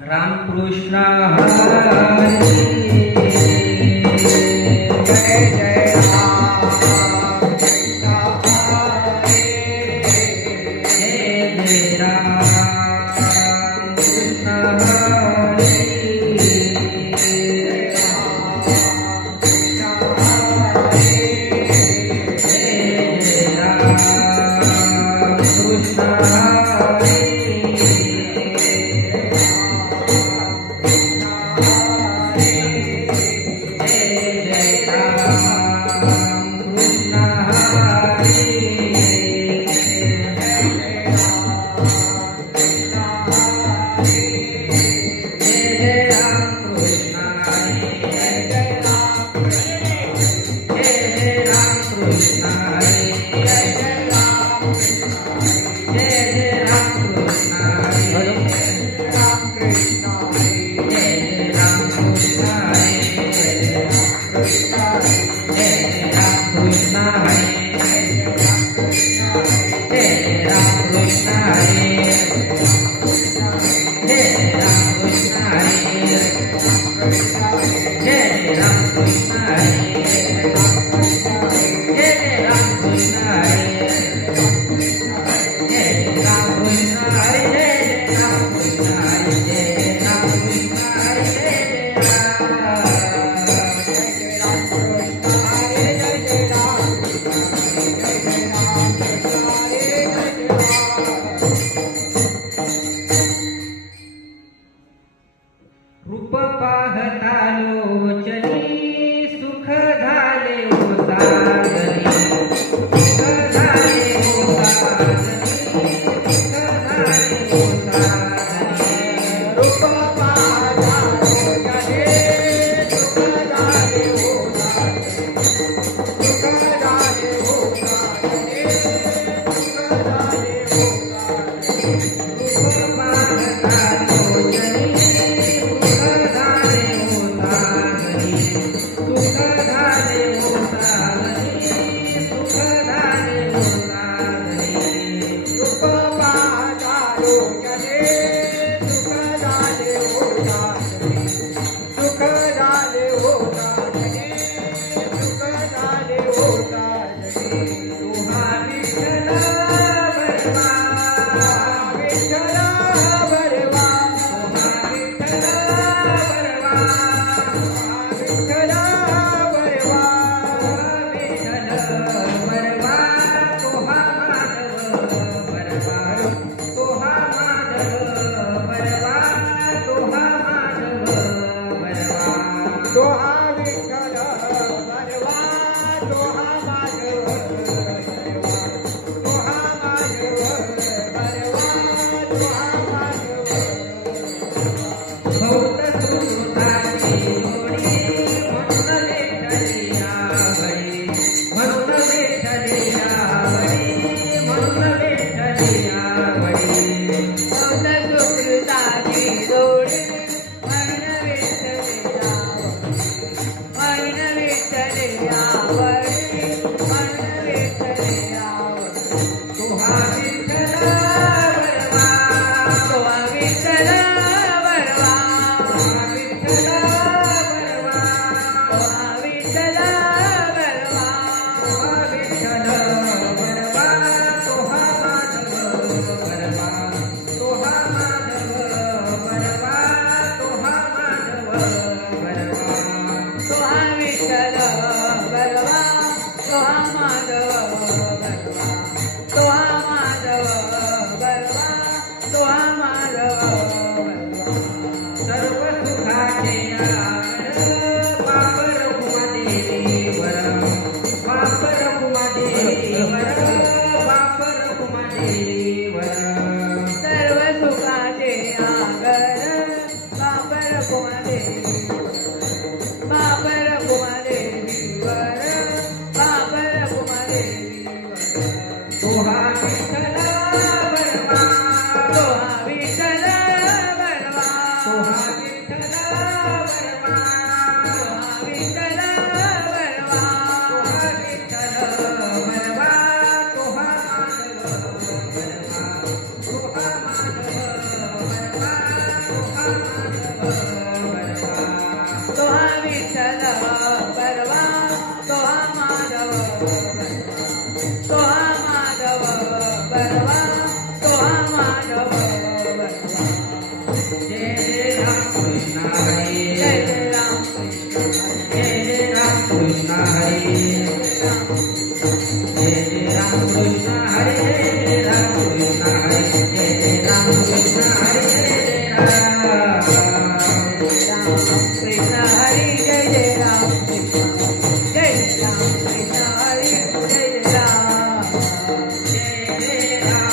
रामकृष्ण हरी जय जय राम कृष्ण हरी जय जय राम कृष्ण हरी जय जय राम कृष्ण हरी रूप पाहता लोचनी सुख झाले हो सागरी सुख झाले हो सागरी सुख झाले हो सागरी रूप पाहता लोचनी सुख झाले हो सागरी सुख झाले हो सागरी सुख झाले हो सागरी रूप पाहता लोचनी तो हा माधव कृष्ण हरे जय जय राम कृष्ण हरे जय जय राम कृष्ण हरे जय जय राम कृष्ण हरे जय जय राम कृष्ण हरे जय जय राम कृष्ण हरे जय जय राम जय राम कृष्ण हरे जय जय राम जय जय राम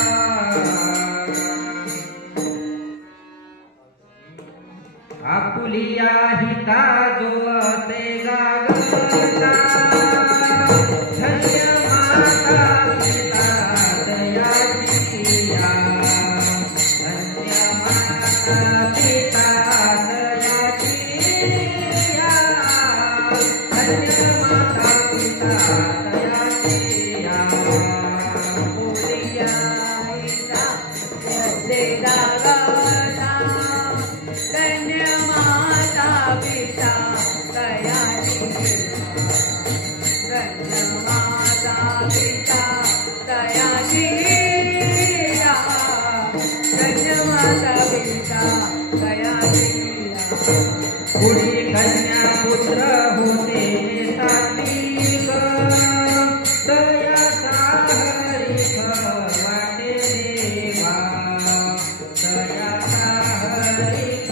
आपुलिया हिता जो असे गागता धन्य माता पिता दयाची या धन्य माता पिता दयाची या धन्य माता पिता दयाची या आपुलिया हिता जसे गागता धन्य माता पिता दयाची धन्य माता पिता दयाची धन्य माता पिता दयाची पुढे कन्या पुत्र होते सात्विक दयाचा हरिख वाटे देवा दयाचा हरिख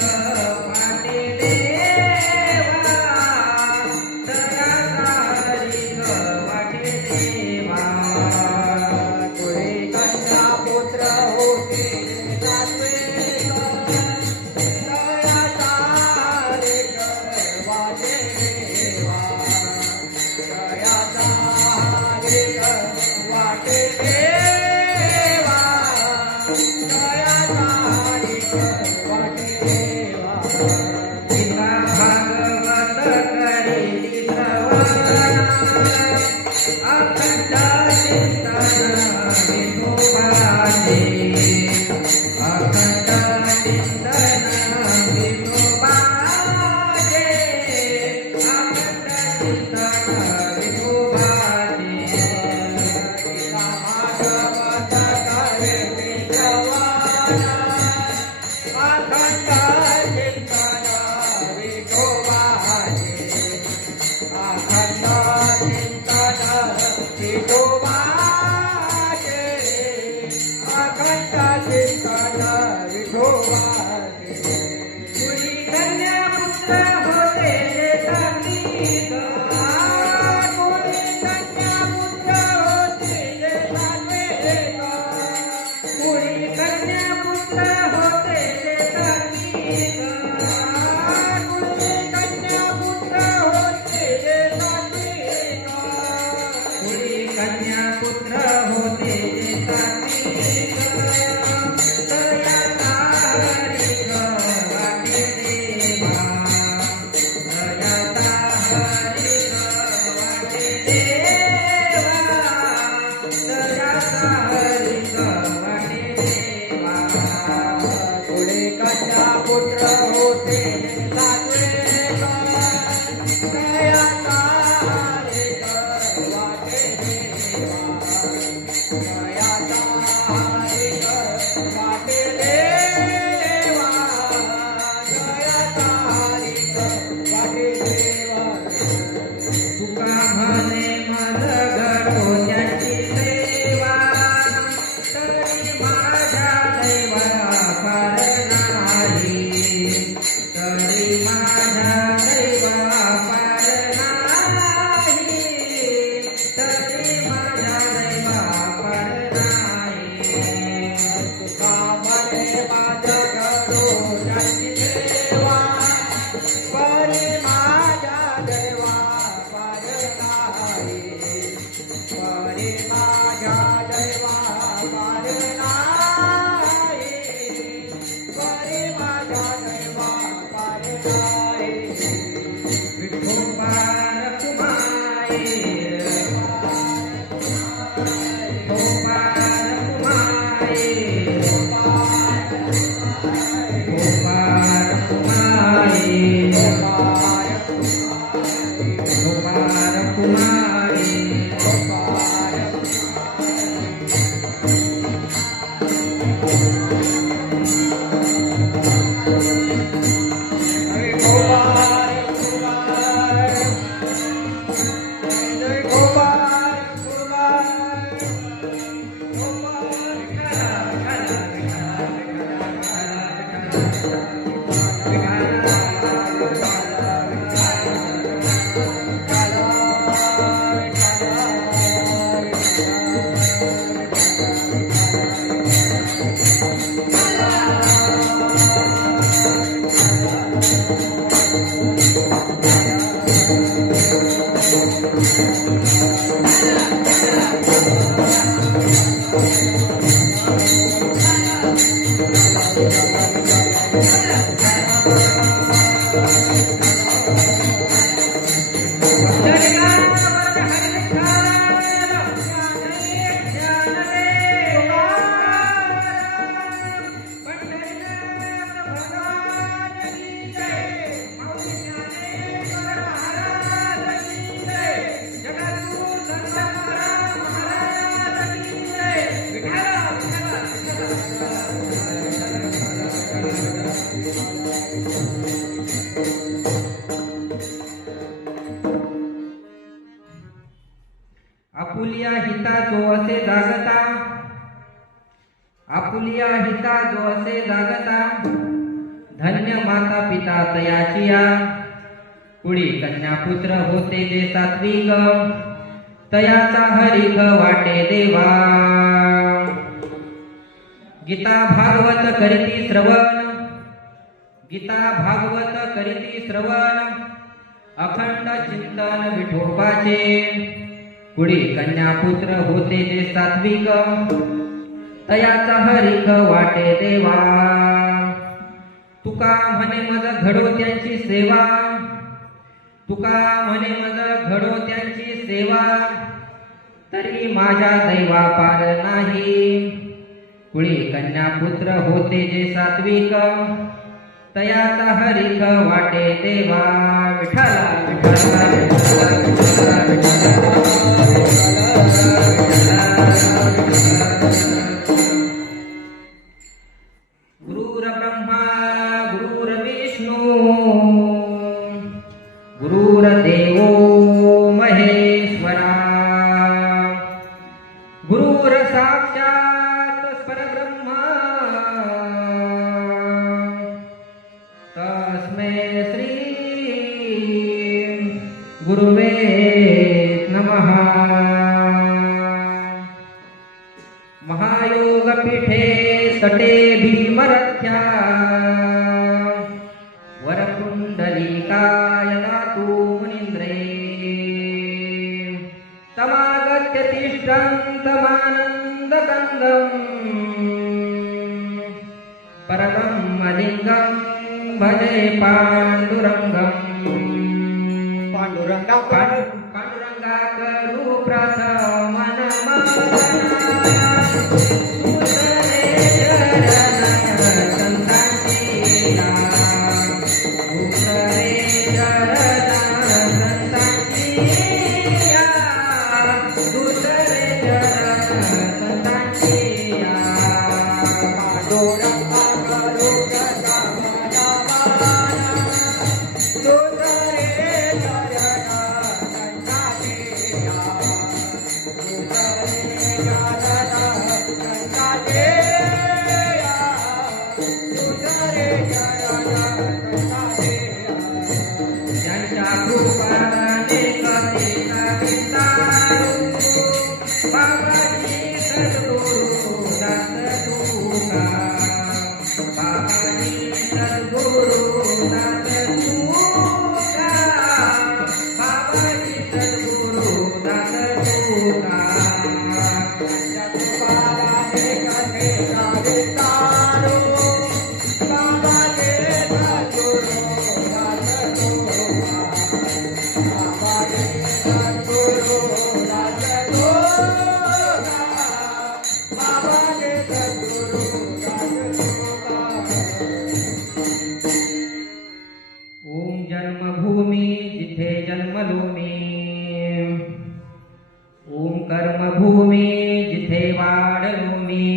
वाटे देवा दयाचा हरिख वाटे देवा पुढे कन्या पुत्र होते सात्विक दयाचा हरिख वाटे देवा दयाचा हरिख वाटे देवा दयाचा हरिख वाटे देवा गीता भागवत करी श्रवण अखंड चिंतन विठोबाचे अखंड चिंतन विठोबाचे अखंड चिंतन विठोबाचे गीता भागवत करी श्रवण अखंड चिंतन विठोबाचे अखंड चिंतन विठोबाचे अखंड चिंतन विठोबाचे पुरी कन्या पुत्र होते सात्विक पुरी कन्या पुत्र होते सात्विक पुरी कन्या पुत्र होते सात्विक पुरी कन्या पुत्र होते सात्विक पुरी कन्या पुत्र होते सात्विक दयाचा हरिख वाटे देवा दयाचा हरिख वाटे देवा दयाचा हरिख वाटे देवा पुढे कन्या पुत्र होते सात्विक दयाचा हरिख वाटे देवा दयाचा हरिख वाटे देवा दयाचा हरिख वाटे देवा तुका म्हणे मन घडो त्याची सेवा तरी माझ्या दैवा पार नाही तरी माझ्या दैवा पार नाही तरी माझ्या दैवा पार नाही तुका म्हणे माझ्या घडो त्याची सेवा परी माझ्या दैवा पार नाही परी माझ्या दैवा पार नाही परी माझ्या दैवा पार नाही विठोबार कुमाई विठोबार कुमाई विठोबार कुमाई विठोबार कुमाई आपुलिया हिता जो असे जागता, आपुलिया हिता जो असे जागता, धन्य माता पिता तयाचिया, कुळी कन्या पुत्र होते जे सात्विक, तयाचा हरिक वाटे देवा. गीता भागवत करीती श्रवण, गीता भागवत करीती श्रवण, अखंड चिंतन विठोबाचे, कुळी कन्या पुत्र होते जे सात्विक, तयाचा हरिक वाटे देवा. तुका म्हणे मज घडो त्यांची सेवा, तुका म्हणे मज घडो त्यांची सेवा, तरी माझ्या दैवा पार नाही. कुळी कन्या पुत्र होते जे सात्विक, तयाचा हरिक वाटे देवा. विठ्ठला विठ्ठला विठ्ठला गुरुर ब्रह्मा गुरुर विष्णू गुरुर्देवो महेश्वरा, गुरुर साक्षात परब्रह्म, तस्मै श्री गुरुवे नमः. महायोग पीठे तटे भीमरथ्या, वरकुंडलिकाय नातु मुनीन्द्रे, तमागत्य तिष्ठन्तमानन्दकन्दम्, परब्रह्मलिङ्गं भजे पाण्डुरङ्गम्. पांडुरंगा करू प्रथमन कर्मभूमी जिथे वाढलो मी.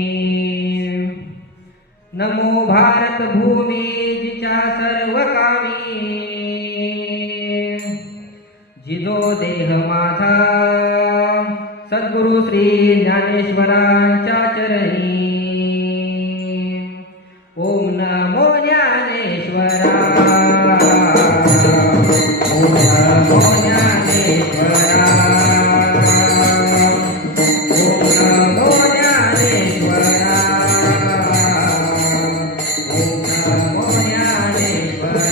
नमो भारत भूमी जिच्या सर्व कामी, जिजो देह माझा सद्गुरु श्री ज्ञानेश्वरांच्या चरणी. ओम नमो ज्ञान ज्ञानेश्वरा ओम नमो ज्ञानेश्वरा ओम नमो ज्ञानेश्वरा ओम नमो ज्ञानेश्वरा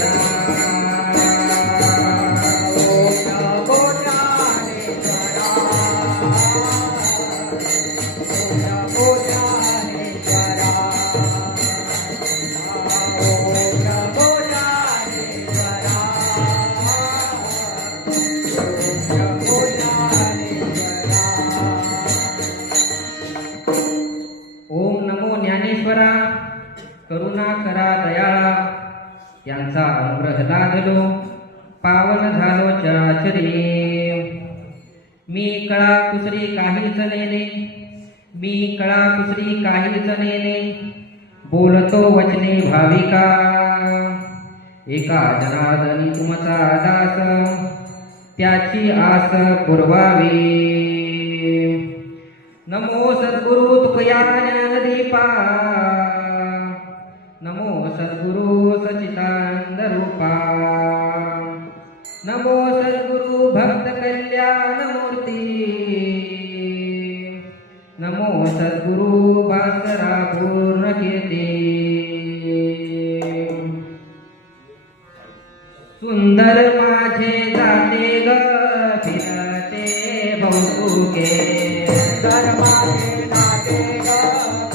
ओम नमो ज्ञानेश्वरा करुणा करा दयाळा त्यांचा अनुग्रह लादलो पावन झालो चराचरी मी कळा कुसरी काही जनेने मी कळा कुसरी काही जनेने बोलतो वचने भाविका एका जनार्दनी तुमचा दास त्याची आस पुरवावी नमो सद्गुरु तुकया ज्ञानदीपा नमो सद्गुरु सच्चिदानंद रूपा नमो सद्गुरु भक्त कल्याण मूर्ती नमो सद्गुरु भास्करा पूर्ण कीर्ती सुंदर माझे जाते ग फिरते भौतुके सुंदर माझे जाते ग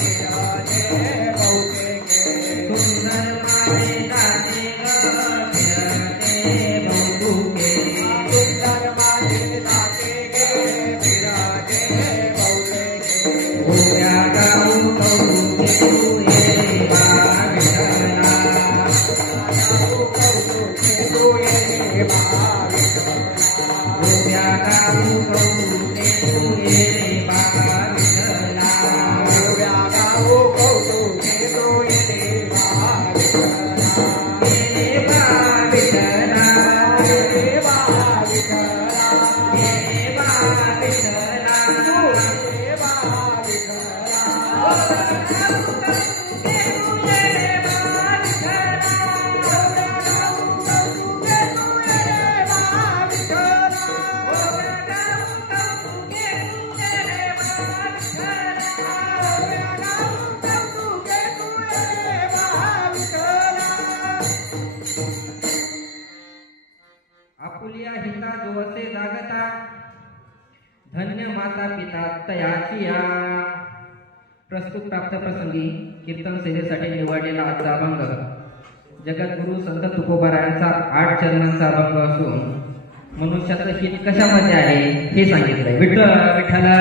फिरते भौतुके सुंदर माझे जाते ग फिरते भौतुके सुंदर माझे जाते ग फिरते भौतुके उद्या गाऊ कौतुके तू ये बा विठ्ठला उद्या गाऊ कौतुके तू ये बा विठ्ठला उद्या गाऊ कौतुके तू ये बा विठ्ठला ये बा विठ्ठला ये बा विठ्ठला ये बा आपुलिया हिता जोसे जागता धन्य माता पिता तयाची या प्रस्तुत प्राप्त प्रसंगी कीर्तन सेवेसाठी निवडलेला आजचा अभंग जगद्गुरु संत तुकोबारायांचा 8 चरणांचा अभंग असून मनुष्याचं हित कशामध्ये आहे हे सांगितलंय विठ्ठल विठ्ठला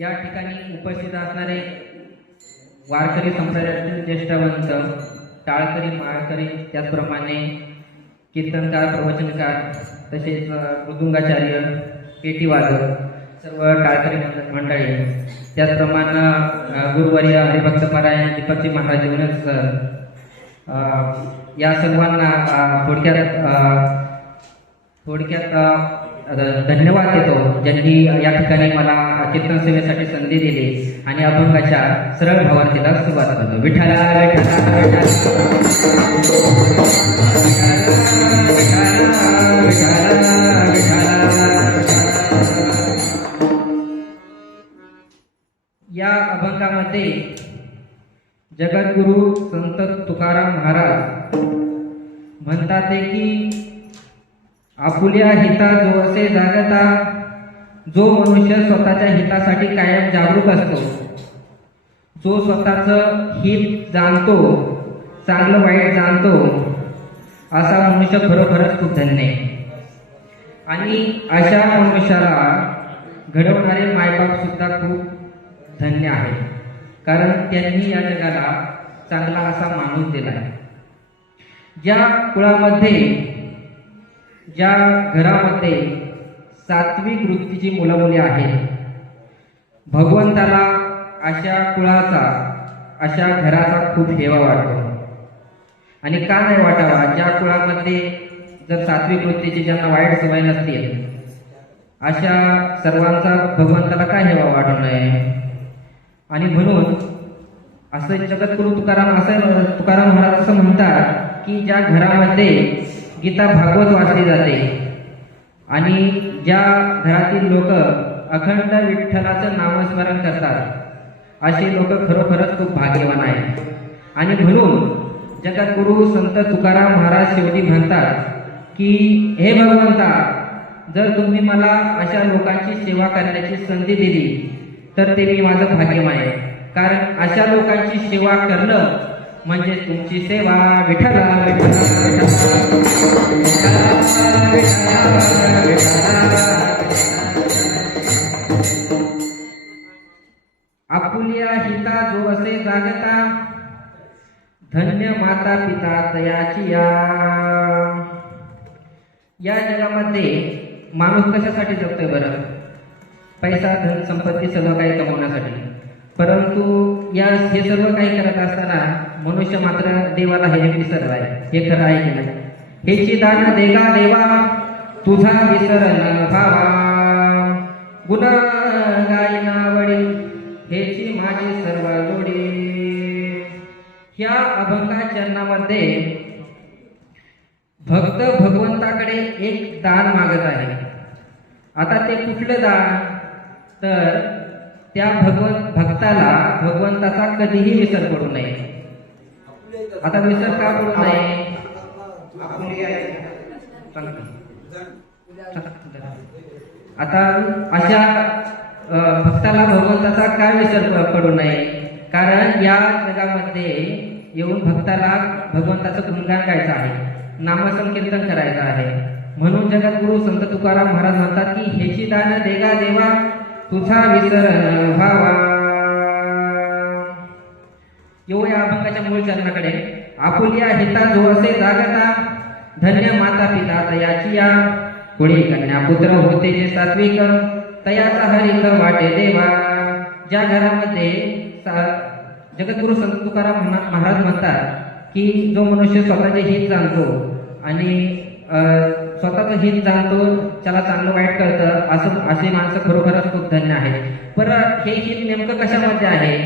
या ठिकाणी उपस्थित असणारे वारकरी संप्रदायातील ज्येष्ठवंत टाळकरी माळकरी त्याचप्रमाणे कीर्तनकार प्रवचनकार तसेच मृदुंगाचार्य पेटी वादक सर्व टाळकरी मंडळी त्याचप्रमाणे गुरुवर्य हरिभक्तपरायण दीपकजी महाराज जीवनच या सर्वांना थोडक्यात धन्यवाद देतो ज्यांनी या ठिकाणी मला कीर्तन सेवेसाठी संधी दिली आणि अभंगाच्या सरळ भावार्थीला सुरुवात करतो विठ्ठला विठ्ठला या अभंगामध्ये जगद्गुरु संत तुकाराम महाराज म्हणतात की आपुल्या हिता जो असे जागता जो मनुष्य स्वतःच्या हितासाठी कायम जागरूक असतो जो स्वतःचं हित जाणतो चांगलं वाईट जाणतो असा मनुष्य खरोखरच खूप धन्य आहे आणि अशा मनुष्याला घडवणारे मायबाप सुद्धा खूप धन्य आहे कारण त्यांनी या जगाला चांगला असा माणूस दिला आहे ज्या कुळामध्ये ज्या घरामध्ये सात्विक वृत्तीची मुलमुली आहेत भगवंताला अशा कुळाचा अशा घराचा खूप हेवा वाटतो आणि का नाही वाटावा ज्या कुळामध्ये जर सात्विक वृत्तीची ज्यांना वाईट सवय नसतील अशा सर्वांचा भगवंताला काय हेवा वाटू नये. आणि म्हणून असं जगद्गुरु तुकाराम महाराज असं म्हणतात की ज्या घरामध्ये गीता भागवत वाचली जाते आणि ज्या घरातील लोक अखंड विठ्ठलाचं नामस्मरण करतात असे लोक खरोखरच खूप भाग्यवान आहेत. आणि म्हणून जगद्गुरु संत तुकाराम महाराज शेवटी म्हणतात की हे भगवंता, जर तुम्ही मला अशा लोकांची सेवा करण्याची संधी दिली तर ते मी माझं भाग्य मानेन. कारण अशा लोकांची सेवा करणं म्हणजे तुमची सेवा. विठ्ठला आपुलिया हिता जो असे जागता, धन्य माता पिता तयाची या जगामध्ये माणूस कशासाठी जगतोय बरं? पैसा, धन, संपत्ती सर्व काही कमवण्यासाठी. परंतु हे सर्व काही करत असताना मनुष्य मात्र देवाला हे विसरलाय. हे खरं आहे की नाही? हेची दान देगा देवा, तुझा विसर न भावा, गुण गायना वडी, हेची माझी सर्व जोडी. ह्या अभंगा चरणामध्ये भक्त भगवंताकडे एक दान मागत आहे. आता ते कुठलं दान? तर त्या भक्ताला भगवंताचा कधीही विसर पडू नये. आता विसर का पडू नये? आता अशा भक्ताला भगवंताचा काय विसर पडू नये? कारण या जगामध्ये येऊन भक्ताला भगवंताचं गुणगान गायचं आहे, नामसंकीर्तन करायचं आहे. म्हणून जगद्गुरु संत तुकाराम महाराज म्हणतात की हेची दान देगा देवा, तुझा विसर व्हावा. येऊ या अभंगाच्या मूळ चरणाकडे. आपुलिया हिता जो असे जागता, धन्य माता पिता तयाची या, कुळी कन्या पुत्र होते जे सात्विक, तयाचा हरिक वाटे देवा. ज्या घरामध्ये जगद्गुरु संत तुकाराम महाराज म्हणतात की जो मनुष्य स्वतःचे हित जाणतो आणि स्वतःचं हित जाणतो, त्याला चांगलं वाईट कळतं, असे माणसं खरोखरच खूप धन्य आहेत. पण हे हित नेमकं कशामध्ये आहे?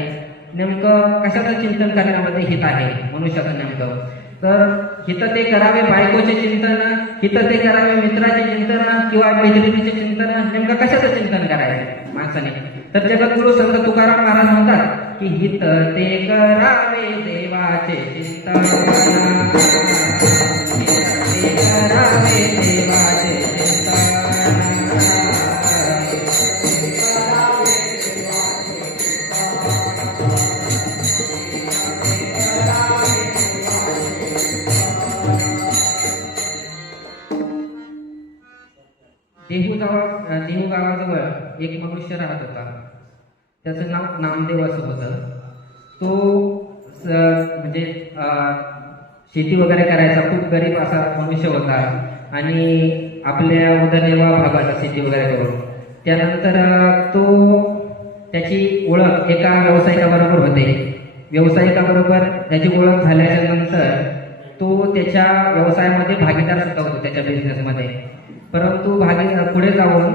नेमकं कशाचं चिंतन करण्यामध्ये हित आहे मनुष्याचं नेमकं? तर हित ते करावे बायकोचे चिंतन, हित ते करावे मित्राचे चिंतन किंवा मैत्रिणीचे चिंतन. नेमकं कशाचं चिंतन करायचं माणसाने? तर जगद्गुरु संत तुकाराम महाराज म्हणतात की हित ते करावे देवाचे चिंतन, हित ते करावे देवाचे चिंतन. देहू गावाजवळ एक मनुष्य राहत होता. त्याचं नाव नामदेव असं होतं. तो म्हणजे शेती वगैरे करायचा, खूप गरीब असा मनुष्य होता आणि आपल्या उदरनिर्वाह भागाचा शेती वगैरे करून. त्यानंतर त्याची ओळख एका व्यावसायिकाबरोबर होते. व्यावसायिकाबरोबर त्याची ओळख झाल्याच्या नंतर तो त्याच्या व्यवसायामध्ये भागीदार सुद्धा होतो, त्याच्या बिझनेसमध्ये. परंतु पुढे जाऊन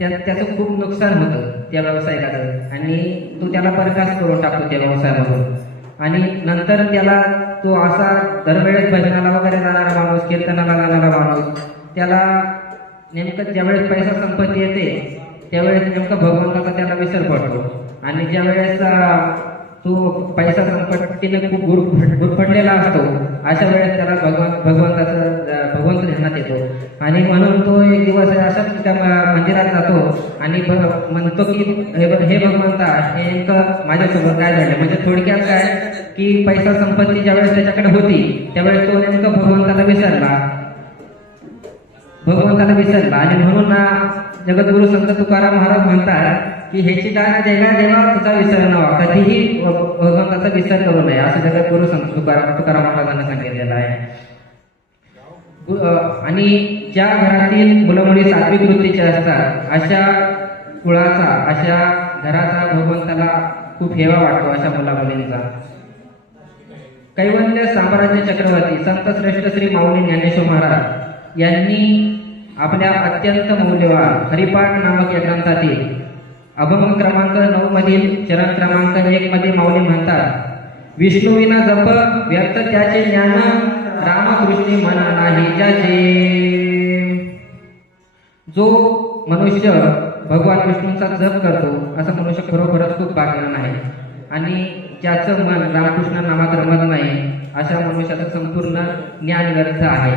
त्याचं खूप नुकसान होतं त्या व्यावसायिकाचं आणि त्याला बरखास्त करून टाकतो त्या व्यवसायामधून. आणि नंतर तो असा दरवेळेस भजनाला वगैरे जाणारा माणूस, कीर्तनाला जाणारा माणूस, त्याला नेमकं ज्यावेळेस पैसा संपत्ती येते त्यावेळेस नेमकं भगवंताचा त्याला विसर पडतो. आणि ज्यावेळेस तो पैसा संपत्तीने खूप गुरफटलेला असतो अशा वेळेस त्याला भगवंत ध्यानात येतो. आणि म्हणून तो एक दिवस अशाच मंदिरात जातो आणि म्हणतो की हे भगवंता, हे नेमकं माझ्यासोबत काय झालं? म्हणजे थोडक्यात काय की पैसा संपत्ती ज्यावेळेस त्याच्याकडे होती त्यावेळेस तो नेमकं भगवंताला विसरला. आणि म्हणून जगद्गुरु संत तुकाराम महाराज म्हणतात की हेची दान देगा देवा, तुझा विसर नवा, कधीही भगवंताचा विसर करू नये, असं जगद्गुरु संत तुकाराम महाराजांना सांगितलेलं आहे. आणि ज्या घरातील मुलं मुली सात्विक वृत्तीचे असतात अशा कुळाचा, अशा घराचा भगवंताला खूप हेवा वाटतो, अशा मुला मुलींचा. कैवल्य साम्राज्य चक्रवर्ती संत श्रेष्ठ श्री माऊली ज्ञानेश्वर महाराज यांनी आपल्या अत्यंत मौल्यवान हरिपाठ नामक या ग्रंथातील अभंग क्रमांक 9 मधील चरण क्रमांक 1 मध्ये माऊली म्हणतात, विष्णुविना जप व्यर्थ त्याचे ज्ञान, रामकृष्णी म्हणा नाही ज्याचे. जो मनुष्य भगवान विष्णूंचा जप करतो असा मनुष्य खरोखरच खूप भाग्यवान आहे. आणि ज्याचं मन रामकृष्ण नामात रमत नाही अशा मनुष्याचं संपूर्ण ज्ञान व्यर्थ आहे.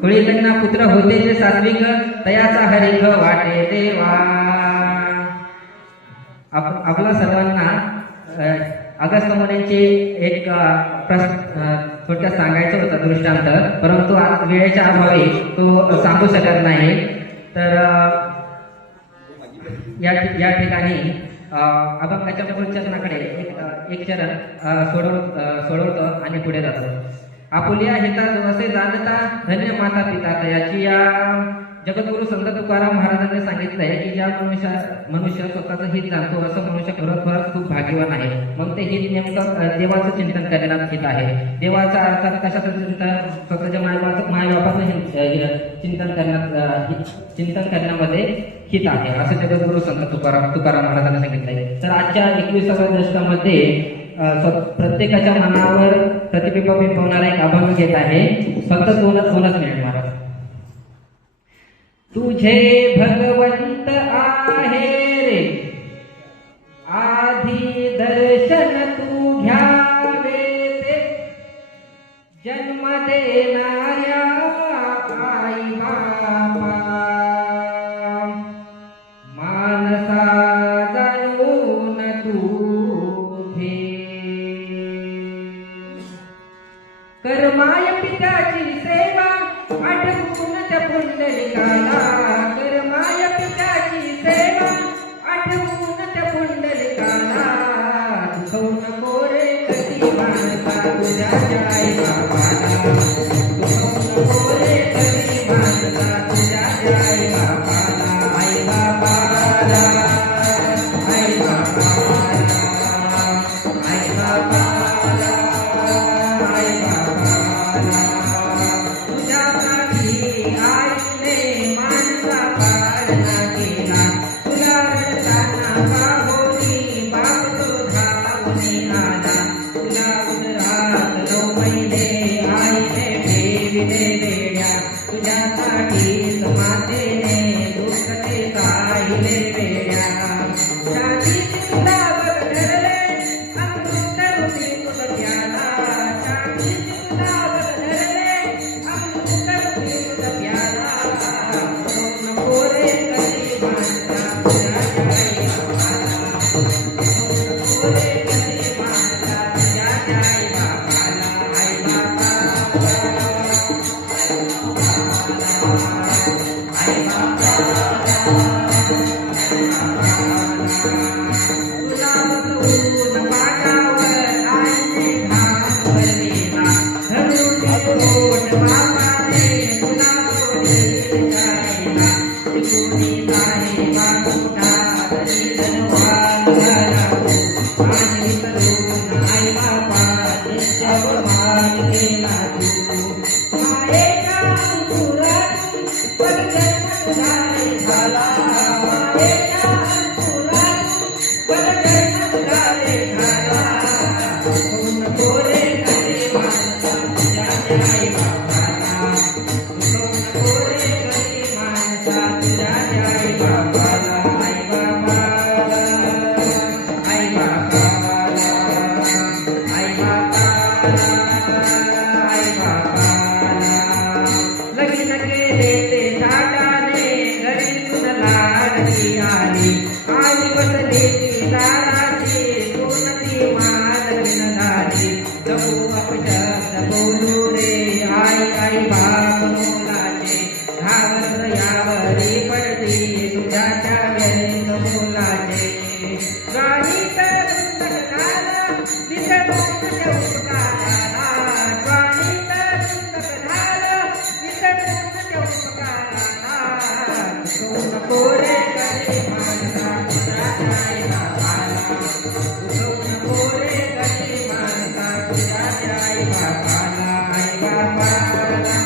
कुळीकन्या पुत्र होते जे सात्विक, तयाचा हरिख वाटे देवा. आपला सर्वांना अगस्त्य मुनींचे एक थोडक्यात सांगायचं होतं दृष्टांत, परंतु आज वेळेच्या अभावी तो सांगू शकत नाही. तर या ठिकाणी अभंगाच्या मूळ चरणाकडे एक चरण सोडवतो आणि पुढे जातो. आपुल्या हिता असे जाणता, धन्य माता पिता तयाची या. जगद्गुरु संत तुकाराम महाराजांनी सांगितलंय की ज्या मनुष्य स्वतःचं हित जाणतो असं मनुष्य खरोखरच खूप भाग्यवान आहे. मग ते हित नेमकं देवाचं चिंतन करण्यात हित आहे. देवाचा अर्थात कशाचं चिंतन, स्वतःच्या मायबापाचं चिंतन करण्यामध्ये हित आहे असं जगद्गुरु संत तुकाराम महाराजांनी सांगितलंय. तर आजच्या 21व्या दशकामध्ये प्रत्येकाच्या मनावर प्रतिबिंब बिंबवणारा एक अभंग घेत आहे. फक्त दोनच मिनिट महाराज. तुझे भगवंत आहे रे आधी दर्शन तू घ्यावे ते, जन्म देणाऱ्या आई बाबा मानसा जाणून तू घे. कर्माय पित्याची सेवा आठवून त्या पुंडलिकाला, कर्माय पित्याची सेवा आठवून त्या पुंडलिकाला. दुखवू नको रे कधी मानसा तुझ्या आई बाबाला, दुखवू नको रे कधी मानसा तुझ्या आई बाबाला. आई बाबाला, आई बाबाला, आई बाबाला, आई बाबाला. तुझ्या पाठी आईने मानसा पाळणा केला, तुला रडताना पाहोनी बाप तो धावून आला. तुला उदरात 9 महिने आईने ठेविले वेड्या, तुझ्यासाठी मातेने दुःख ते साहिले वेड्या. शांतीची तुला बघ धरले अमृत रूपी तुझ प्याला, शांतीची तुला बघ धरले अमृत रूपी तुझ प्याला. नको रे कधी मानसा तुझ्या आई बाबाला, नको रे कधी मानसा तुझ्या आई बाबाला. आई बाबाला, आई बाबाला, तुला बघून पाटावर आईने घाम भरलेला, धरून बोट बापाने तुला सोडली जायला. शिकून नाही बापुटा तरी धनवान झाला तू, आणि करून आई बापाने अवमान केला तू. मायेच्या अंकुरातून परजन्म झाले झाला, मायेच्या अंकुरातून परजन्म झाले झाला. नको रे कधी मानसा तुझ्या आई बाबाला, नको रे कधी मानसा तुझ्या आई बाबाला. आई बाबाला, आई बाबाला, आई बाबाला, आई बाबाला. लगीन केले ते थाटाने घरीतून लाडकी आली, आणि बसली ती दाराची दोन ती मालकीन झाली. जगू अपशब्द बोलू रे आई आई बाप मुलाचे, घावर यावरी पडली तुझ्याच्या व्यंग मुलाचे. गाणी करून झाला विसरून त्या उपकाराला, गाणी करून झाला विसरून त्या उपकाराला. नको रे कधी मानसा तुझ्या आई बाबाला, नको रे कधी मानसा तुझ्या आई बाबाला. आई बाबाला,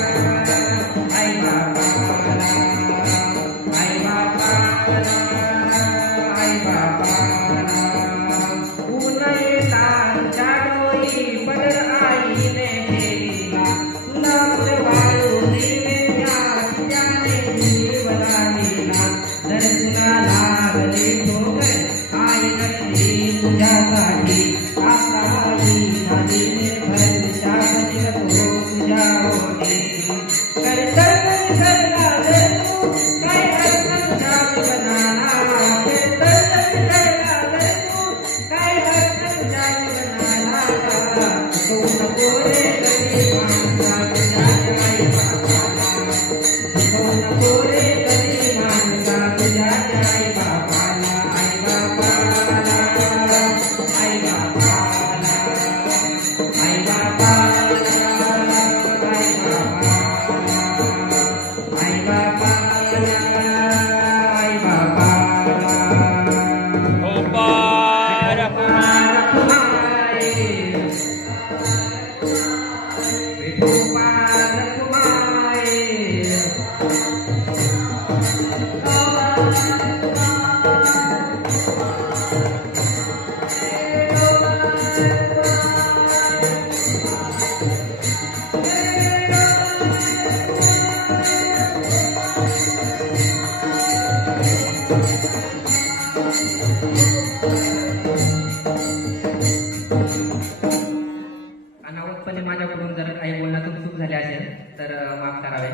अनावतपणे माझ्याकडून जर काही बोलण्यातून चूक झाली असेल तर माफ करावे.